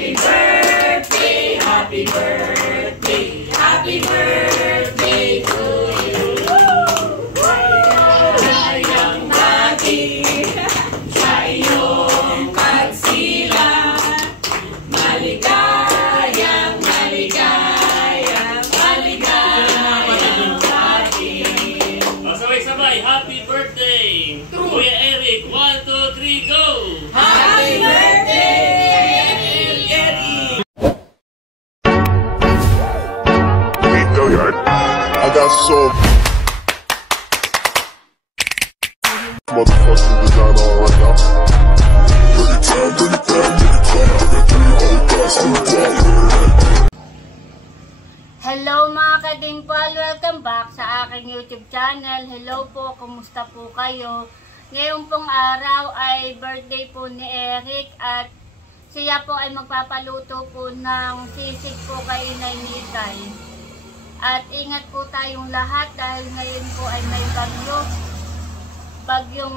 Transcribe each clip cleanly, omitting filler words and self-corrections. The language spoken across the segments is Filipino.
Happy birthday, happy birthday, happy birthday to you. Maligayang bati sa iyong pagsilang. Maligayang, maligayang, maligayang bati. Sabay-sabay, happy birthday! Kuya Eric, 1, 2, 3, go! Happy birthday, Eric! I got so motherfucking design on right now. Hello mga kadimpal! Welcome back sa aking YouTube channel. Hello po, kumusta po kayo? Ngayong pong araw ay birthday po ni Eric at siya po ay magpapaluto po ng sisig po kay Inay Nitay. At ingat po tayong lahat dahil ngayon po ay may bagyo. Bagyong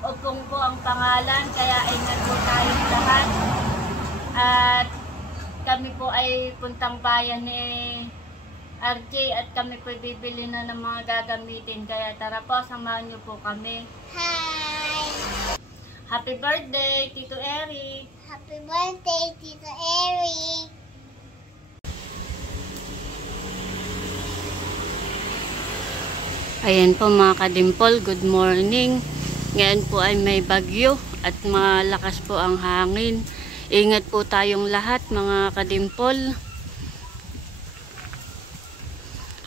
Upong po ang pangalan, kaya ingat po tayong lahat. At kami po ay puntang bayan ni RJ at kami po bibili na ng mga gagamitin. Kaya tara po, samahan niyo po kami. Hi! Happy birthday, Tito Eric! Happy birthday, Tito Eric! Ayan po mga kadimpol, good morning. Ngayon po ay may bagyo at malakas po ang hangin. Ingat po tayong lahat mga kadimpol.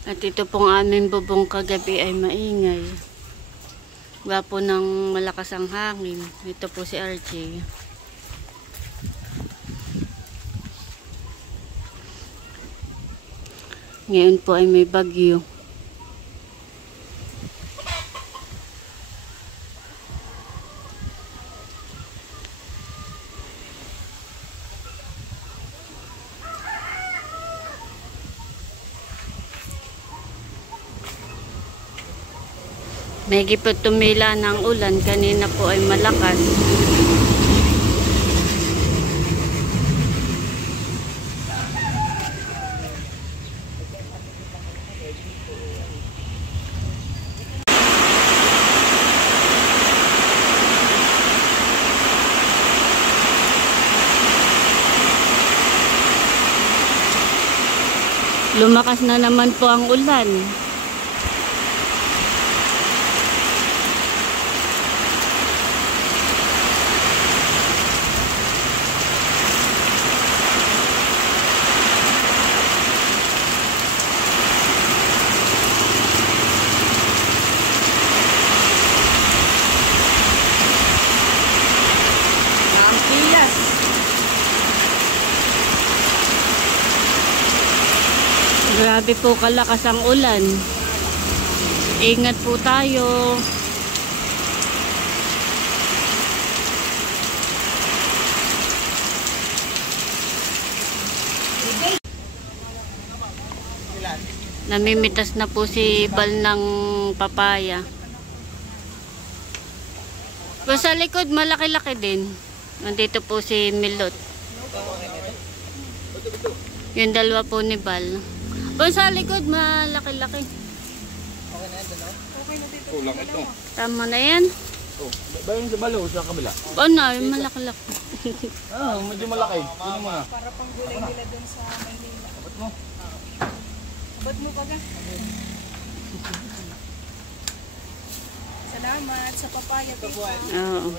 At ito pong aming bubong kagabi ay maingay. Gawa po ng malakas ang hangin. Ito po si RJ. Ngayon po ay may bagyo. Medyo po tumila ng ulan, kanina po ay malakas. Lumakas na naman po ang ulan. Grabe po kalakas ang ulan. Ingat po tayo. Namimitas na po si Bal ng papaya. Pero sa likod malaki-laki din. Nandito po si Milot. Yung dalawa po ni Bal. O sa likod, malaki-laki. Okay na yan, no? Okay na dito. Kulang ito. Tama na yan. Oh, bayan sa balo, sa kabila. O na, yung malaki-laki. Medyo malaki. Kunin mo na. Para pang gulay nila dun sa Maynila. Abot mo. Abot mo pa ga? Salamat sa papaya, Tito. Oo.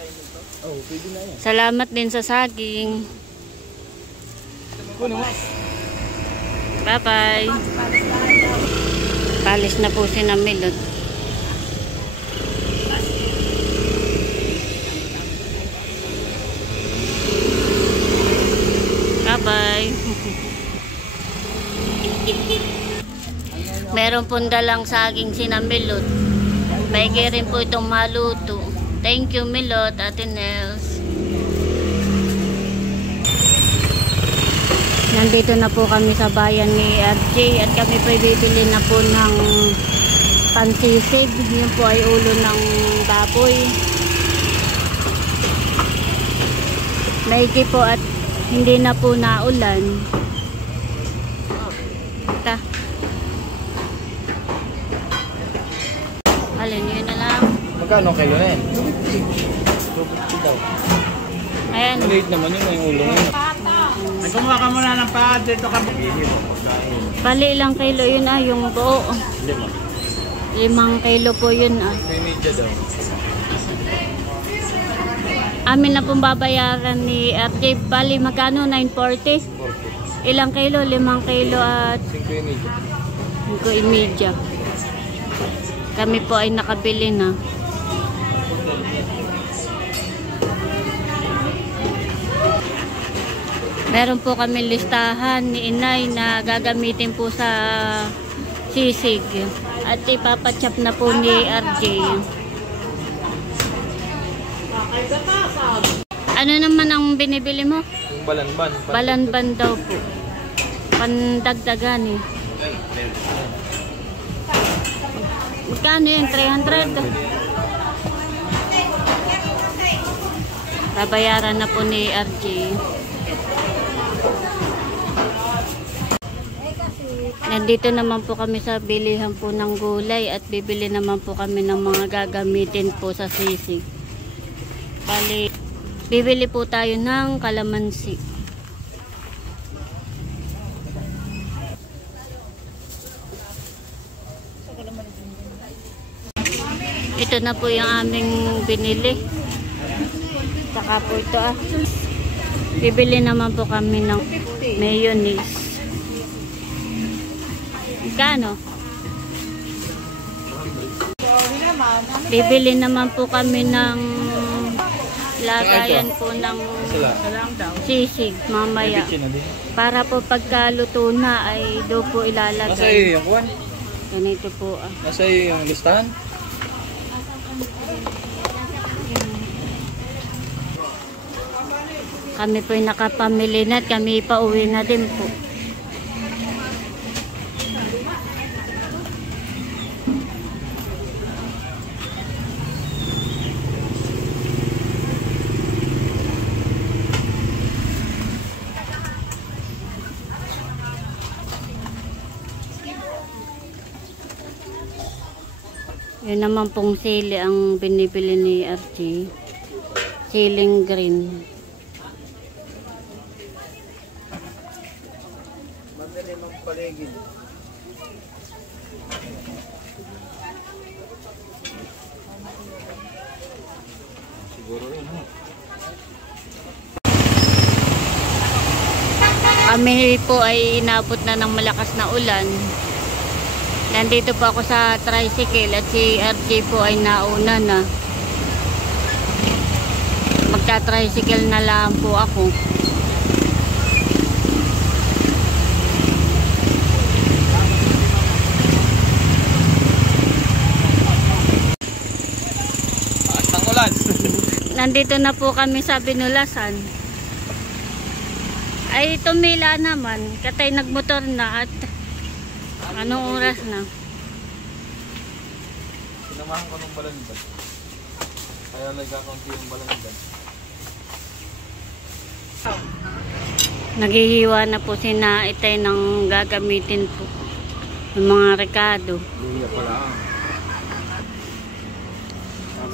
Oh, pwede na yan. Salamat din sa saging. Kunin mo. Bye-bye. Palis na po si Milot. Bye-bye. Meron pong dalang saging si Milot. Maigi rin po itong maluto. Thank you, Milot, Ate Nels. Nandito na po kami sa bayan ni RJ at kami po bibili na po ng pansisig. Yun po ay ulo ng baboy. Maigi po at Hindi na po naulan. Ta. Alin yun na lang. Magkano kilo na yan? 250 daw. Ayan. Maliit naman yun, may ulo yun. Ay, kumuha ka muna ng paa, dito kami. Bali ilang kilo yun yung buo. 5 kilo po yun May media daw. Amin na pong babayaran ni RJ. Bali magkano? 940? 40. Ilang kilo? 5 kilo at 5.5. 5.5. Kami po ay nakabili na. Meron po kami listahan ni Inay na gagamitin po sa sisig. At ipapachop na po ni RJ. Ano naman ang binibili mo? Yung balanban. Balanban daw po. Pandagdagan eh. Magkano yun? 300? Babayaran na po ni RJ. Nandito naman po kami sa bilihan po ng gulay at bibili naman po kami ng mga gagamitin po sa sisig. Bali, bibili po tayo ng kalamansi. Ito na po yung aming binili. Saka po ito bibili naman po kami ng mayonnaise. Magkano? Bibili naman po kami ng lagayan po ng sisig mamaya. Para po pagkaluto na ay doon po ilalagay. Nasa iyo yung kuwan? Ganito po Nasa iyo yung listahan? Kami po yung nakapamili na at kami pauwi na din po. Yun naman pong sili ang binibili ni RJ. Siling green. Madali mong paligid. Siguro yun Kami po ay inabot na ng malakas na ulan. Nandito po ako sa tricycle at si RJ po ay nauna na. Magta-tricycle na lang po ako. Taas ng ulan. Nandito na po kami sa Binulasan. Ay tumila naman. Katay nagmotor na at anong oras na? Sinamahan ko ng balanban. Kaya nagkakaunti yung balanban. Naghihiwa na po si Naitay ng gagamitin po. Yung mga rekado. Luya pala.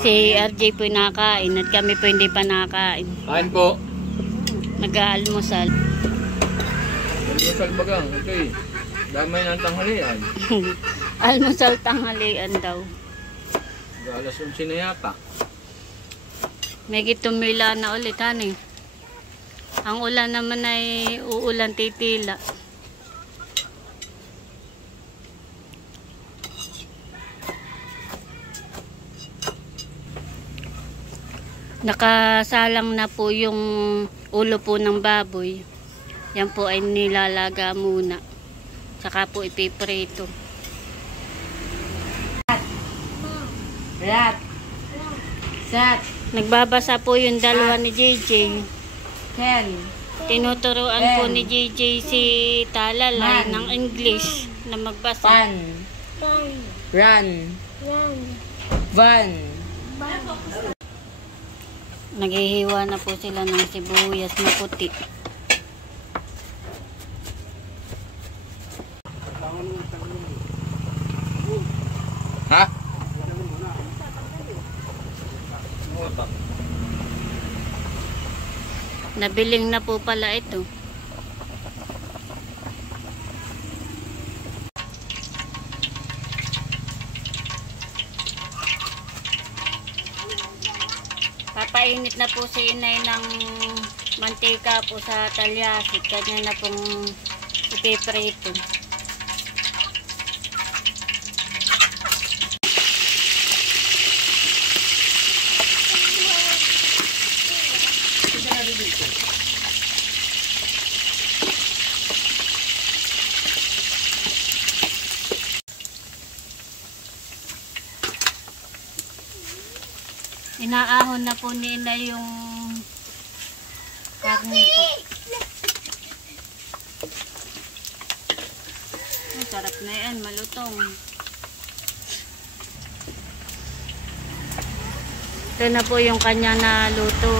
Si RJ po nakain at kami po hindi pa nakain. Kain po. Nag-aalmusal. Almusal bagang. Ito eh. Damay ng tanghalian. Almusal tanghalian daw. Alas 11 na yata. May tumila na ulit, honey. Ang ulan naman ay uulan titila. Nakasalang na po yung ulo po ng baboy. Yan po ay nilalaga muna. Saka po ipiprito. Rat. Sat. Nagbabasa po yung dalawa ni JJ. Ken. Tinuturuan po ni JJ si Talalay ng English na magbasa. Pan. Run. Van. Naghihiwa na po sila ng sibuyas na puti. Ha? Nabiling na po pala ito. Papainit na po si inay ng mantika po sa talyasit. Kanya na pong ipiprito. Inaahon na po ni Inay yung karne po. Ang sarap na yan, malutong. Ito na po yung kanya na luto.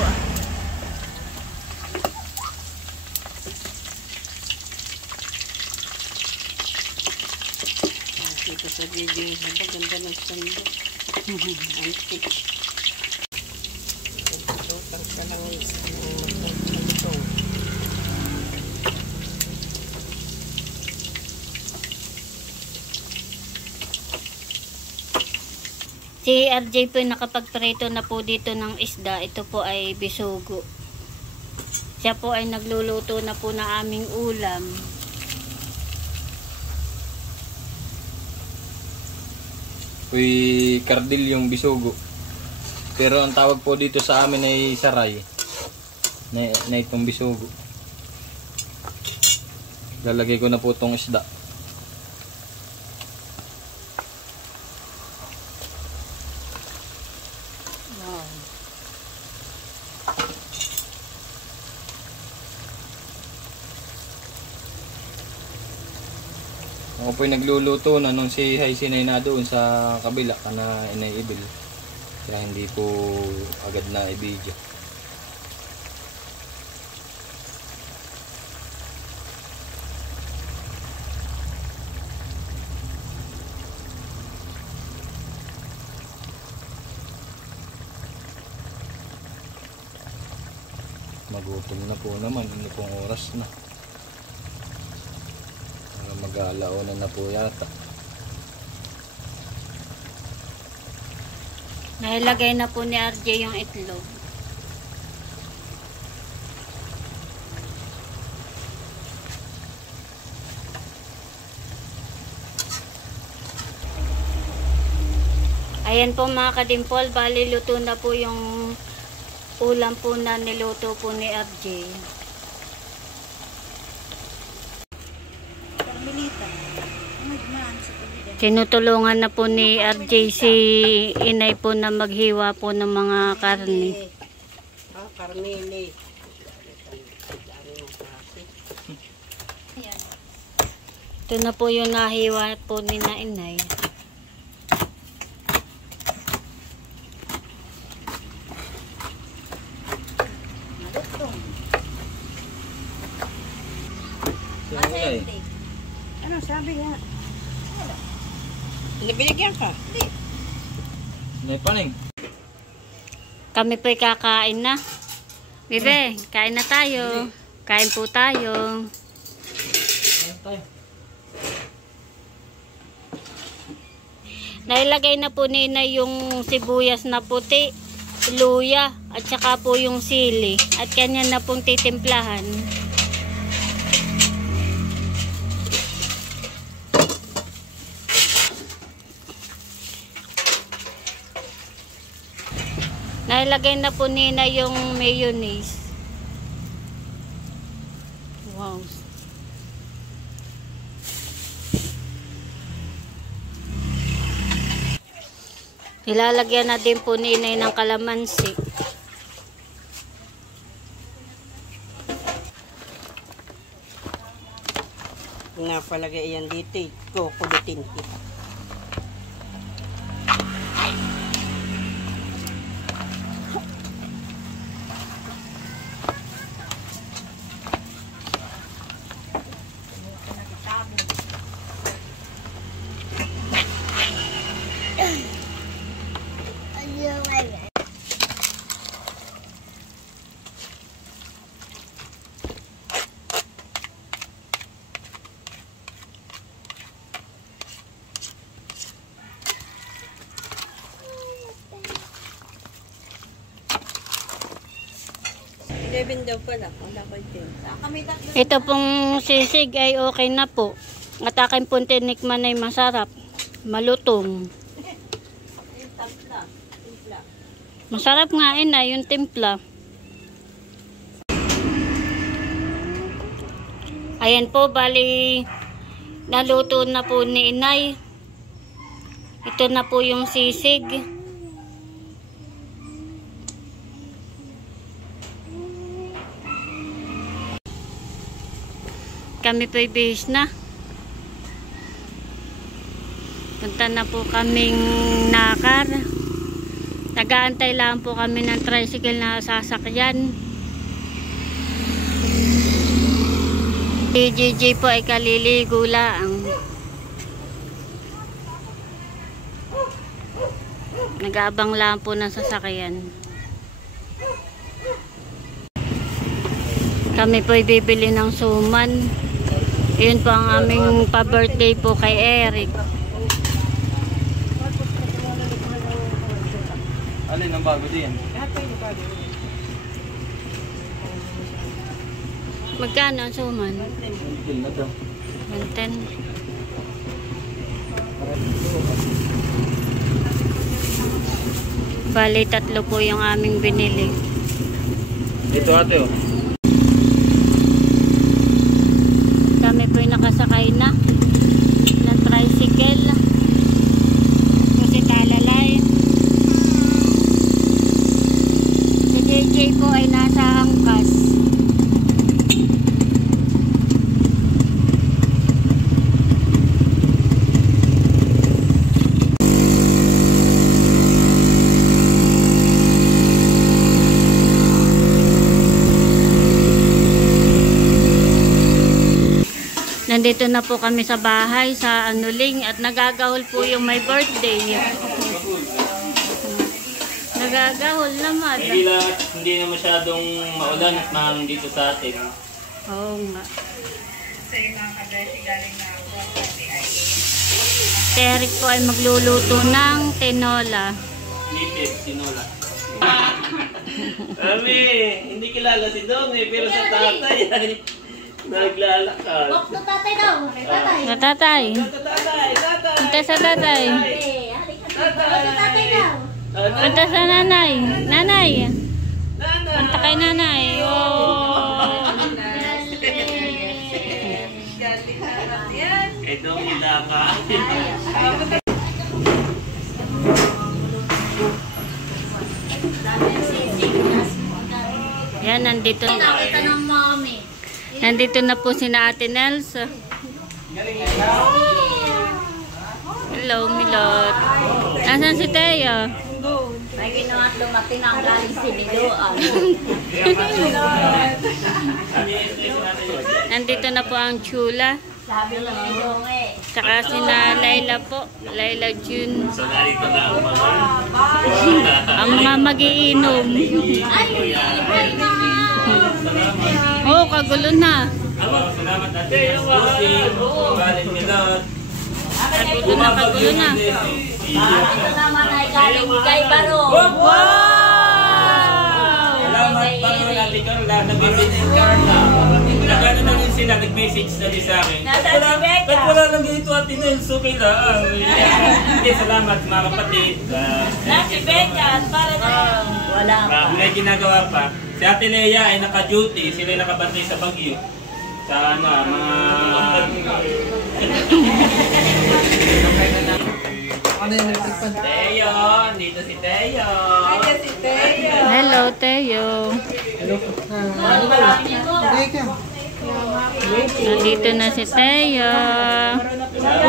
Ito sa video, ganda ng sando. Antik. Ka lang ito. Si RJ po nakapagprito na po dito ng isda. Ito po ay bisugo. Siya po ay nagluluto na po ng aming ulam. Uy, kardil yung bisugo. Pero ang tawag po dito sa amin ay saray. Na itong bisugo. Lalagay ko na po itong isda. Wow. Ako po'y nagluluto na nung si Haisinay na doon sa kabila kana inaibil. Kaya hindi po agad na i-video. Magutom na po naman. Hindi pong oras na. Mag-alauna na po yata. Nailagay na po ni RJ yung itlog. Ayan po mga kadimpol, bali luto na po yung ulam po na niluto po ni RJ. Carmelita. Tinutulungan na po ni RJ si inay po na maghiwa po ng mga karne. Carmeli. Ito na po yung nahiwa po ni na inay. Ano sabi nga? Binigyan ka? May paning. Kami po'y kakain na. Bebe, kain na tayo. Kain po tayo. Nailagay na po ni Inay yung sibuyas na puti, luya, at saka po yung sili. At kanya na pong titimplahan. Nailagay na po ni Inay yung mayonnaise. Wow. Ilalagyan na din po ni Inay ng kalamansi. Napalagay yan dito. Kukulutin ko. 11 daw pala. Wala ko din. Ito pong sisig ay okay na po. At aking pong tinikman ay masarap. Malutong. Masarap nga yung timpla. Ayan po, bali naluto na po ni inay. Ito na po yung sisig. Kami po'y bihis na. Punta na po kaming Nakar. Nag-aantay lang po kami ng tricycle na sasakyan. Si Gigi po ay kaliligo lang. Nag-aabang lang po ng sasakyan. Kami po ay bibili ng suman. Yun po ang aming pa-birthday po kay Eric. Alin ang bago din? Magkano ang suman? Hindi na to. 110. Bali, 3 po yung aming binili. Ito ate oh. Kami po yung nakasakay na ng tricycle. Kasi talalay. Si JJ po ay nasa hangkas. Nandito na po kami sa bahay sa Anuling at nagagahol po yung may birthday. Nagagahol naman. Hindi na masyadong maulan at mahangin dito sa atin. Oo nga. Si Eric po ay magluluto ng tinola. Lipid, sinola. Mami, hindi kilala si Dong pero sa tatay ay naglalakad. Sa tatay. Punta sa tatay. Punta sa nanay. Nanay. Punta kay nanay. Oh. Kay Dong ilaka. Yan, nandito na. Nandito na po si na Ate Nels. Hello, Milot. Nasaan si Teo? May ginawa at lumating ang galing siniluan. Nandito na po ang Chula. Sabi lang ni Donge. Saka si na Laila po. Laila June. So narito na ang mga Ang mga magiinom. Oh, kagulo na. salamat natin. Balik nila. Kagulo na, kagulo na. Ito naman ay galing kay Baro. Salamat bago natin ka lang. Nag-message Carla. Nagano na rin sila. Nag-message na rin sa akin. Ba't wala lang dito at Nels? Okay lang. Hindi, salamat mga kapatid. Nasi Becca at para na. Wala pa. May ginagawa pa. Si Ate Lea ay naka-duty. Sila ay nakabantay sa Baguio. Sa ano, mga... Teo! Dito si Teo! Hello, Teo. Nandito na si Teo.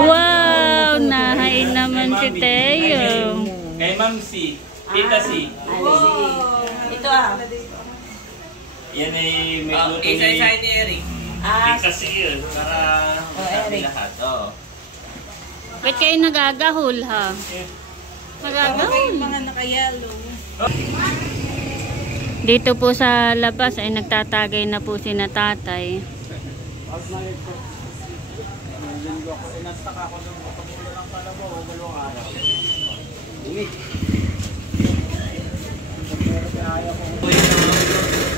Wow! Nahain naman si Teo. Kay Ma'am C. Tita C. Ito ah. Yan ay may luto ni... Isa-isa ni Eric. Tita C yun. Para sabi lahat. Oo. Ba't kayo nagagahol, ha? Nagagahol. Mga naka-yellow. Dito po sa labas ay nagtatagay na po si na tatay.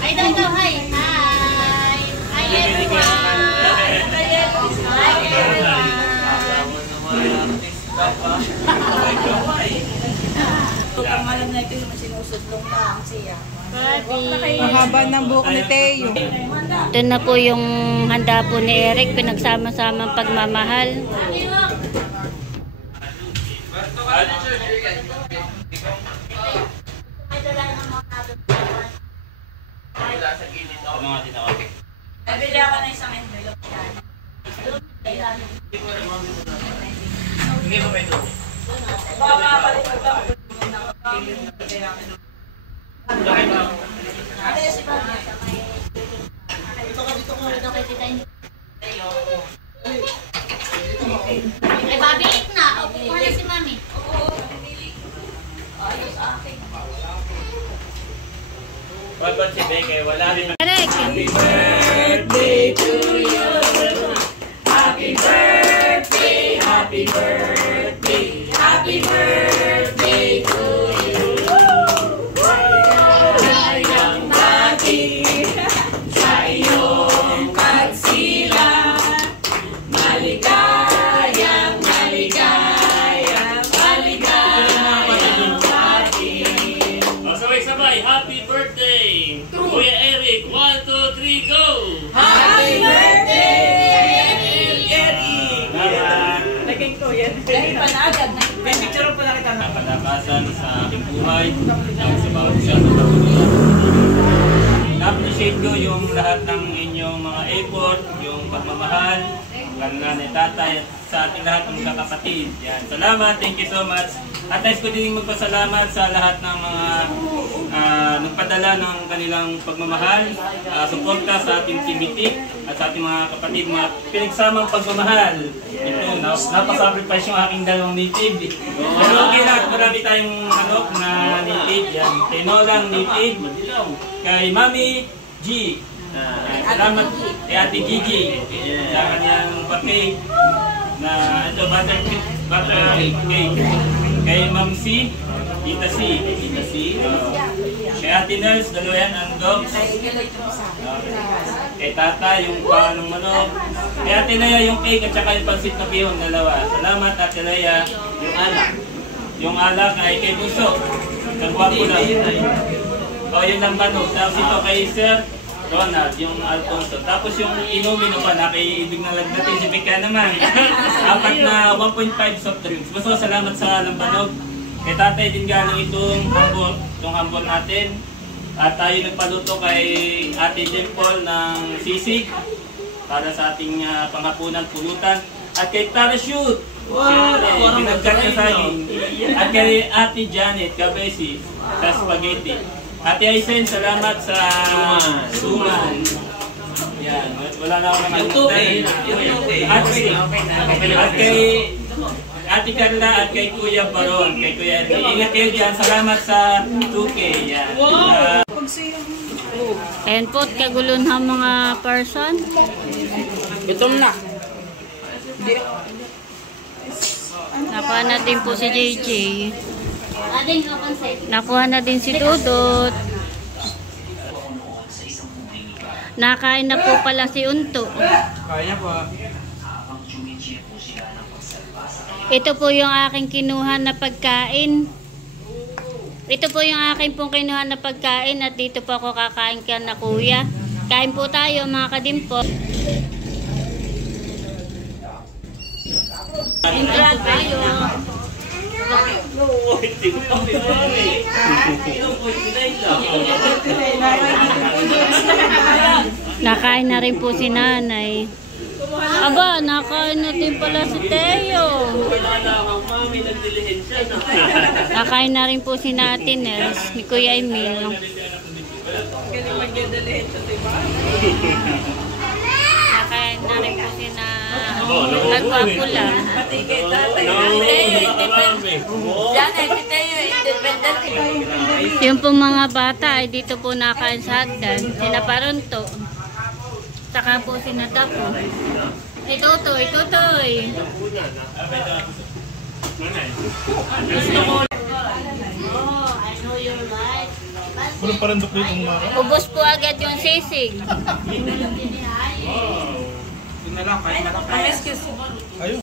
Hi, Dodo. Hi. Hi. Hi, everyone. Hi, everyone. Malam na ito yung sinusudlong na ang siya. Mahaba ng buhok ni Teo. Ito na po yung handa po ni Eric, pinagsama-samang pagmamahal. Nabili ako na isang envelope yan. Baka makapalit ko lang. Ay, babalik na. O, kukuha na si Mami. Ayos akin. Ba't si Beke? Wala rin. Eric! Happy birthday to you. Happy birthday, happy birthday, happy birthday to you. Maligayang bati sa iyong pagsilang. Maligayang, maligayang, maligayang bati. O, sabay-sabay, happy birthday! Kuya Eric, 1, 2, 3, go! Happy birthday! Naging ko yan. Dahil panagad. May picture po na kita. Nakalakasan sa aking buhay, sa bawat siya sa pagkukulang. Na-appreciate ko yung lahat ng inyong mga effort, yung pagmamahal, kanila ni tatay, at sa ating lahat ng kakapatid. Yan. Salamat, thank you so much. At nais ko din magpasalamat sa lahat ng mga nagpadala ng kanilang pagmamahal, suporta sa ating timitik at sa ating mga kapatid, mga pinagsamang pagmamahal. Ito, napasacrifice yung aking dalawang native. Pero okay lang, marami tayong manok na native. Yan. Kay Nolang native, kay Mami G. Salamat kay Ate Gigi sa kanyang pati na ito butter cake. Kay Ma'am C, Tita C. Kay Ate Nels, dalawa yan ang dogs. Kay Tata, yung paa ng manok. Kay Ate Lea, yung cake at saka yung pansit na pihon, dalawa. Salamat Ate Lea. Yung alak ay kay Buso. Nagwapo lang. O, yun lang manok. Tapos ito kay Sir Ronald, yung Alfonso. Tapos yung inumin pa na kay ibig na lagnatin si Pika naman. Apat na 1.5 soft drinks. Basta salamat sa lambanog. Kay tatay din galing itong hambor natin. At tayo nagpaluto kay Ate Dimple ng sisig para sa ating panghapunan pulutan. At kay Tarashoot, pinagkat na saging. At kay Ate Janet Cabesi sa spaghetti. Ate Aisen, salamat sa suman. Yan, wala na ako naman. At kay Ate Carla at kay Kuya Baron, kay Kuya Ernie. Ingat kayo dyan, salamat sa 2K. Yan. Ayan po, kagulon ng mga person. Gutom na. Nakuha natin po si JJ. Nakuha na din si Dudut. Nakain na po pala si Unto. Kaya po. Ito po yung aking kinuha na pagkain. Ito po yung aking pong kinuha na pagkain at dito po ako kakain ka na kuya. Kain po tayo mga kadimpo. Kain po tayo. Nakain na rin po si nanay. Aba, nakain na din pala si Teo. Nakain na rin po si natin ni Kuya Emil. Nakain na rin po si na nagpapula. Yung po mga bata ay dito po nakain sa hagdan. Sina Paronto. Saka po sinata po. Itutoy, tutoy. Oh, I know you like. Walang parandok dito mga. Ubos po agad yung sisig. Wow. Yun na lang, kahit malaki. Excuse me. Ayun.